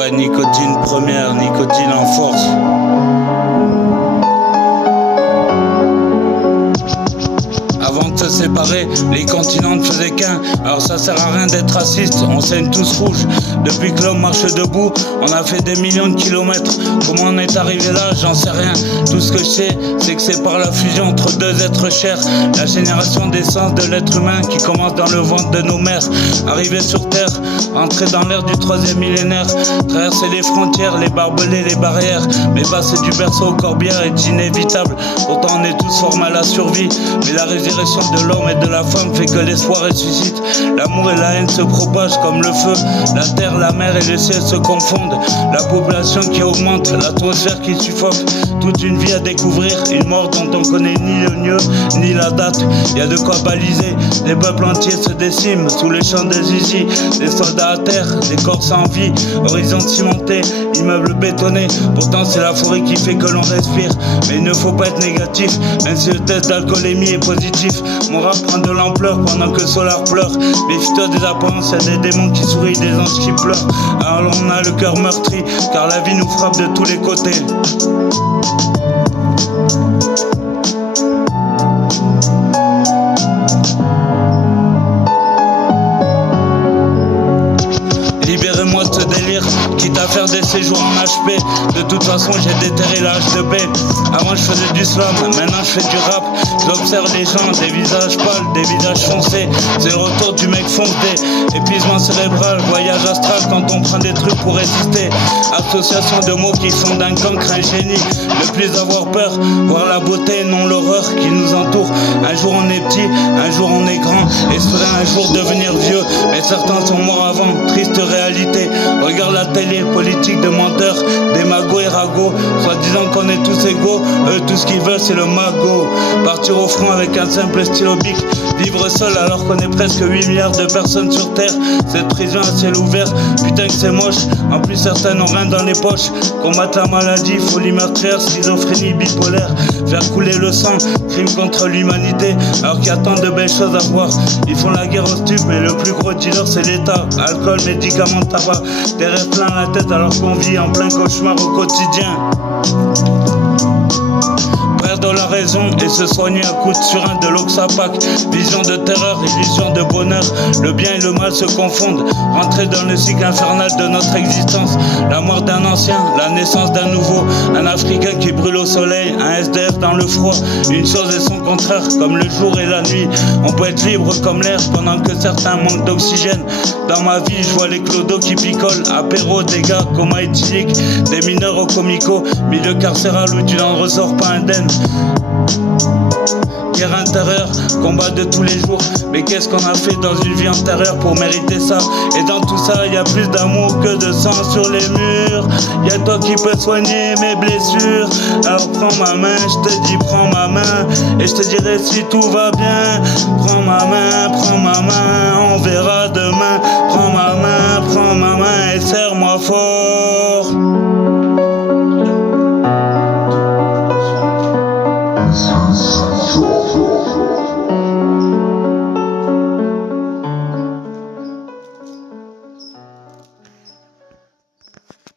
Ouais, nicotine première, nicotine en force. Avant de se séparer, les continents ne faisaient qu'un. Alors ça sert à rien d'être raciste, on saigne tous rouges. Depuis que l'homme marche debout, on a fait des millions de kilomètres. Comment on est arrivé là, j'en sais rien. Tout ce que je sais, c'est que c'est par la fusion entre deux êtres chers. La génération d'essence de l'être humain qui commence dans le ventre de nos mères. Arriver sur terre, entrer dans l'ère du 3e millénaire. Traverser les frontières, les barbelés, les barrières. Mais passer du berceau au corbière est inévitable. Pourtant on est tous formés à la survie. Mais la résurrection de l'homme et de la femme fait que l'espoir ressuscite. L'amour et la haine se propagent comme le feu. La terre, la mer et le ciel se confondent. La population qui augmente, l'atmosphère qui suffoque. Toute une vie à découvrir, une mort dont on connaît ni le lieu ni la date. Y a de quoi baliser, des peuples entiers se déciment sous les champs des usines. Des soldats à terre, des corps sans vie, horizon cimenté, immeubles bétonnés. Pourtant c'est la forêt qui fait que l'on respire. Mais il ne faut pas être négatif, même si le test d'alcoolémie est positif. Mon rap prend de l'ampleur pendant que Solar pleure. Méfie-toi des apparences, y'a des démons qui sourient, des anges qui pleurent. Alors on a le cœur meurtri, car la vie nous frappe de tous les côtés. Libérez-moi de ce délire, quitte à faire des séjours en HP. De toute façon j'ai déterré l'âge de paix. Avant je faisais du slam, maintenant je fais du rap. J'observe les gens, des visages pâles, des visages foncés. C'est le retour du mec foncé. Épuisement cérébral, voyage astral quand on prend des trucs pour résister. Association de mots qui font d'un cancre un génie. Ne plus avoir peur, voir la beauté, non l'horreur qui nous entoure. Un jour on est petit, un jour on est grand. Espérer un jour devenir vieux, mais certains sont morts avant, triste réalité. Regarde la télé, politique de menteurs, des magots et ragots, soi-disant qu'on est tous égaux. Eux tout ce qu'ils veulent c'est le magot. Partir au front avec un simple stylo bic. Vivre seul alors qu'on est presque 8 milliards de personnes sur terre. Cette prison à ciel ouvert, putain que c'est moche. En plus certains n'ont rien dans les poches. Combattre la maladie, folie meurtrière, schizophrénie bipolaire. Faire couler le sang, crime contre l'humanité. Alors qu'il y a tant de belles choses à voir. Ils font la guerre aux stupes mais le plus gros dealer c'est l'État. Alcool, médicaments, tabac. Des rêves plein la tête alors qu'on vit en plein cauchemar au quotidien. Perdre la raison et se soigner à coups de surin de l'Oxapac. Vision de terreur, illusion de bonheur. Le bien et le mal se confondent. Rentrer dans le cycle infernal de notre existence. La mort d'un ancien, la naissance d'un nouveau. Un Africain qui brûle au soleil, un SDF dans le froid. Une chose et son contraire, comme le jour et la nuit. On peut être libre comme l'air pendant que certains manquent d'oxygène. Dans ma vie, je vois les clodos qui picolent. Apéro, dégâts, coma éthylique. Des mineurs au comico. Milieu carcéral où tu n'en ressors pas indemne. Guerre intérieure, combat de tous les jours. Mais qu'est-ce qu'on a fait dans une vie antérieure pour mériter ça? Et dans tout ça, y a plus d'amour que de sang sur les murs. Y a toi qui peux soigner mes blessures. Alors prends ma main, je te dis prends ma main. Et je te dirai si tout va bien. Prends ma main, on verra demain. Prends ma main et serre-moi fort.